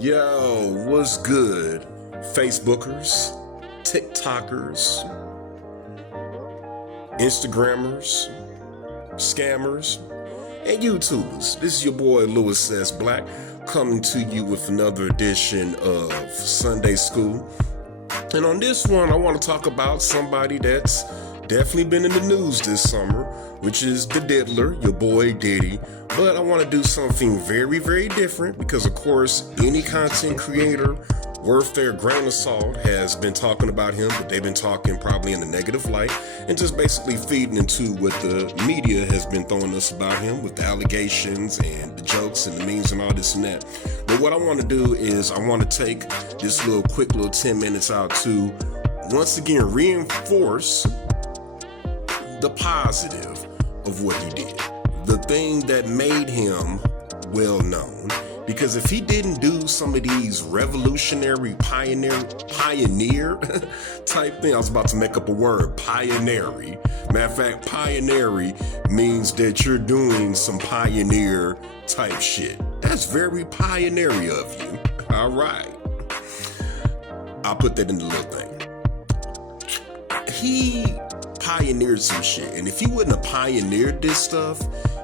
Yo, what's good? Facebookers, TikTokers, Instagrammers, scammers, and YouTubers. This is your boy Louis S. Black coming to you with another edition of Sunday School. And on this one, I want to talk about somebody that's definitely been in the news this summer, which is the Diddler, your boy Diddy. But I want to do something very, very different because, of course, any content creator worth their grain of salt has been talking about him, but they've been talking probably in a negative light and just basically feeding into what the media has been throwing us about him with the allegations and the jokes and the memes and all this and that. But what I want to do is I want to take this quick little 10 minutes out to once again reinforce the positive of what he did, the thing that made him well known. Because if he didn't do some of these revolutionary pioneer type thing, I was about to make up a word, pioneering. Matter of fact, pioneering means that you're doing some pioneer type shit. That's very pioneering of you. All right. I'll put that in the little thing. He pioneered some shit. And if he wouldn't have pioneered this stuff,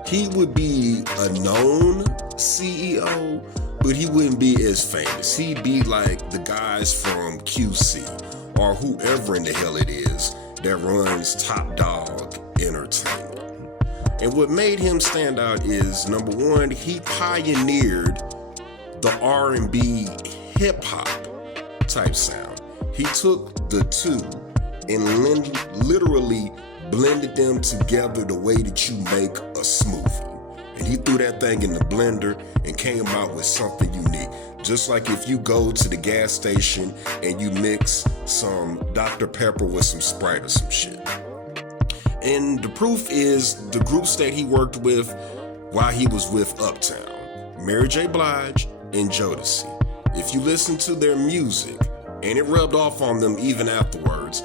he would be a known CEO, but he wouldn't be as famous. He'd be like the guys from QC or whoever in the hell it is that runs Top Dog Entertainment. And what made him stand out is, number one, he pioneered the R&B hip hop type sound. He took the two and literally blended them together the way that you make a smoothie. And he threw that thing in the blender and came out with something unique. Just like if you go to the gas station and you mix some Dr. Pepper with some Sprite or some shit. And the proof is the groups that he worked with while he was with Uptown, Mary J. Blige and Jodeci. If you listen to their music, and it rubbed off on them even afterwards,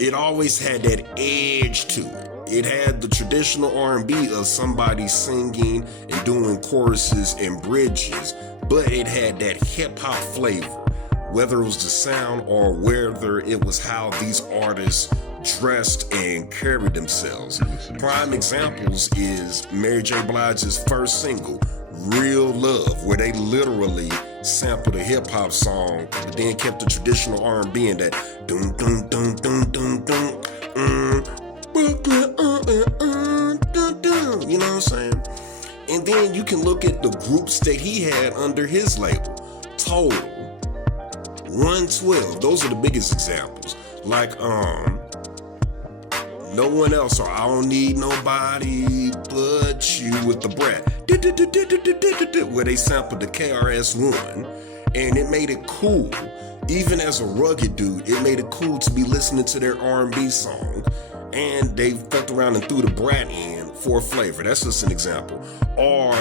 it always had that edge to it. It had the traditional R&B of somebody singing and doing choruses and bridges, but it had that hip-hop flavor, whether it was the sound or whether it was how these artists dressed and carried themselves. Prime examples is Mary J. Blige's first single, Real Love, where they literally sampled a hip-hop song, but then kept the traditional R&B in that dun dun dun dun dun dun Brooklyn dun dun, you know what I'm saying? And then you can look at the groups that he had under his label. Total, 112, those are the biggest examples. Like No One Else, or I Don't Need Nobody But You with the Brat, where they sampled the KRS-One, and it made it cool. Even as a rugged dude, it made it cool to be listening to their R&B song, and they fucked around and threw the Brat in for flavor. That's just an example. Or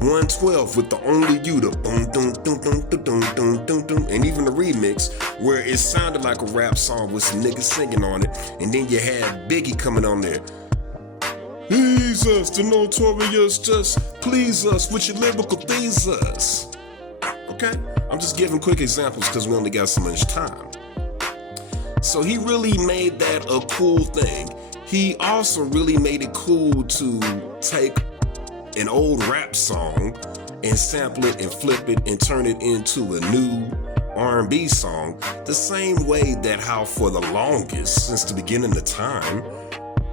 112 with the Only You, the boom dum dum dum dum dum dum dum, and even the remix where it sounded like a rap song with some niggas singing on it, and then you had Biggie coming on there. Please us, the notorious, just please us with your lyrical thesis. Okay? I'm just giving quick examples because we only got so much time. So he really made that a cool thing. He also really made it cool to take an old rap song and sample it and flip it and turn it into a new R&B song, the same way that how for the longest, since the beginning of time,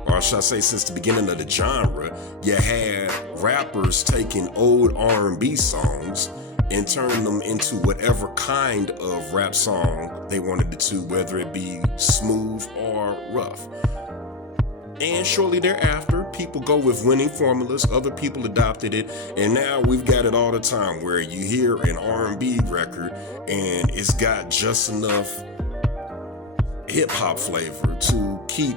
or should I say since the beginning of the genre, you had rappers taking old R&B songs and turning them into whatever kind of rap song they wanted it to, whether it be smooth or rough. And shortly thereafter, people go with winning formulas, other people adopted it, and now we've got it all the time where you hear an R&B record and it's got just enough hip-hop flavor to keep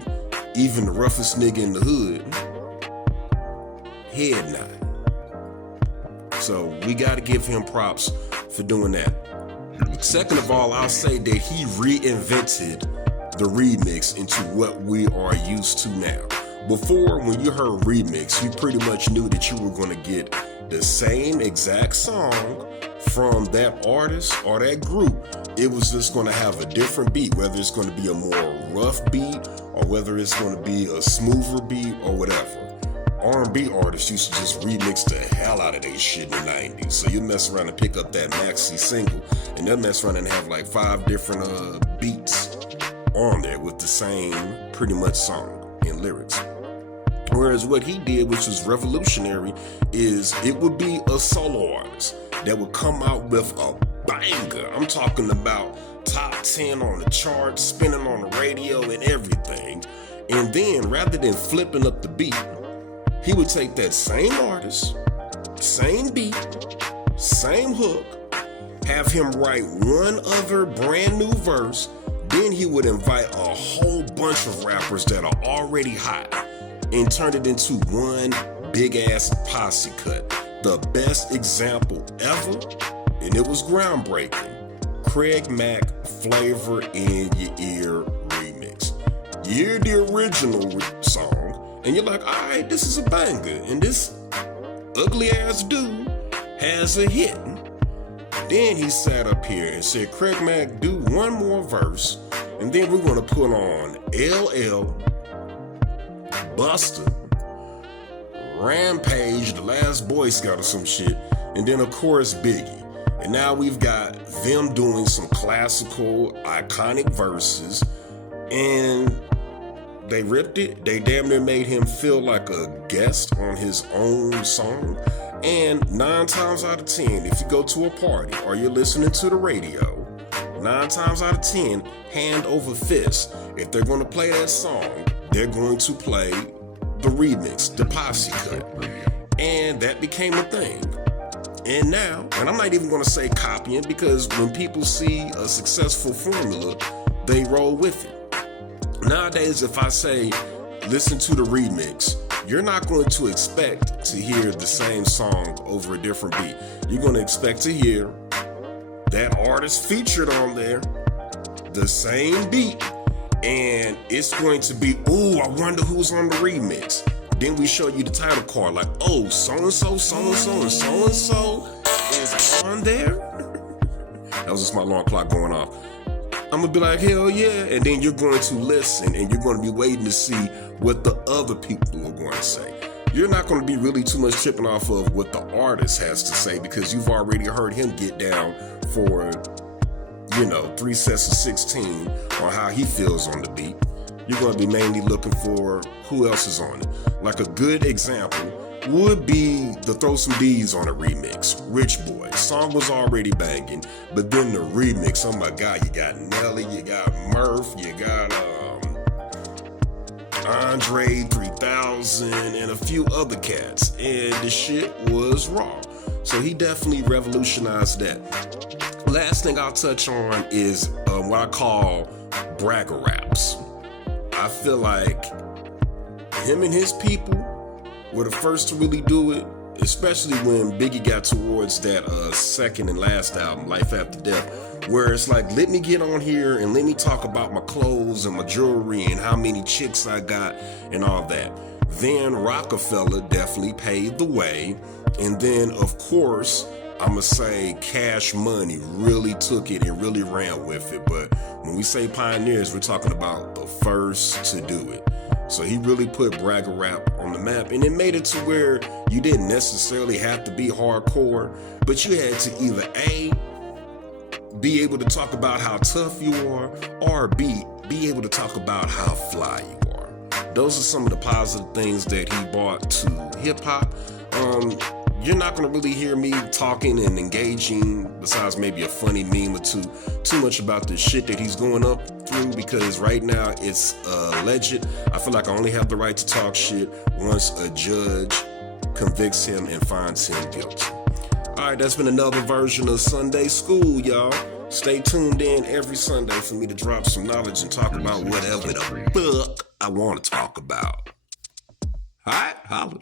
even the roughest nigga in the hood head nodding. So we got to give him props for doing that. Second of all, I'll say that he reinvented the remix into what we are used to now. Before, when you heard remix, you pretty much knew that you were going to get the same exact song from that artist or that group, it was just going to have a different beat, whether it's going to be a more rough beat or whether it's going to be a smoother beat or whatever. R&B artists used to just remix the hell out of their shit in the 90s. So you mess around and pick up that maxi single, and they'll mess around and have like 5 different beats on there with the same pretty much song and lyrics. Whereas what he did, which was revolutionary, is it would be a solo artist that would come out with a banger. I'm talking about top 10 on the charts, spinning on the radio and everything. And then rather than flipping up the beat, he would take that same artist, same beat, same hook, have him write one other brand new verse, then he would invite a whole bunch of rappers that are already hot and turn it into one big ass posse cut. The best example ever, and it was groundbreaking. Craig Mack Flavor in Your Ear remix. You hear the original song, and you're like, all right, this is a banger, and this ugly ass dude has a hit. Then he sat up here and said, Craig Mack, do one more verse, and then we're gonna put on LL, Busta, Rampage, the Last Boy Scout or some shit, and then of course Biggie. And now we've got them doing some classical, iconic verses, and they ripped it. They damn near made him feel like a guest on his own song. And 9 times out of 10, if you go to a party or you're listening to the radio, 9 times out of 10, hand over fist, if they're going to play that song, they're going to play the remix, the posse cut. And that became a thing. And now, and I'm not even going to say copying, because when people see a successful formula, they roll with it. Nowadays, if I say, listen to the remix, you're not going to expect to hear the same song over a different beat. You're going to expect to hear that artist featured on there, the same beat, and it's going to be, ooh, I wonder who's on the remix. Then we show you the title card, like, oh, so-and-so, so-and-so, and so-and-so is on there. That was just my alarm clock going off. I'm gonna be like, hell yeah, and then you're going to listen, and you're going to be waiting to see what the other people are going to say. You're not going to be really too much tripping off of what the artist has to say, because you've already heard him get down for, 3 sets of 16 on how he feels on the beat. You're going to be mainly looking for who else is on it. Like a good example would be the Throw Some D's on a remix, Rich Boy. Song was already banging, but then the remix, oh my God, you got Nelly, you got Murph, you got Andre 3000, and a few other cats, and the shit was raw. So he definitely revolutionized that. Last thing I'll touch on is what I call bragger raps. I feel like him and his people were the first to really do it, especially when Biggie got towards that second and last album, Life After Death, where it's like, let me get on here and let me talk about my clothes and my jewelry and how many chicks I got and all that. Then Rockefeller definitely paved the way, and then of course I'ma say Cash Money really took it and really ran with it. But when we say pioneers, we're talking about the first to do it. So he really put bragger rap on the map, and it made it to where you didn't necessarily have to be hardcore, but you had to either A, be able to talk about how tough you are, or B, be able to talk about how fly you are. Those are some of the positive things that he brought to hip hop. You're not going to really hear me talking and engaging, besides maybe a funny meme or two, too much about the shit that he's going up through, because right now it's alleged. I feel like I only have the right to talk shit once a judge convicts him and finds him guilty. Alright, that's been another version of Sunday School, y'all. Stay tuned in every Sunday for me to drop some knowledge and talk about whatever the fuck I want to talk about. Alright, holla.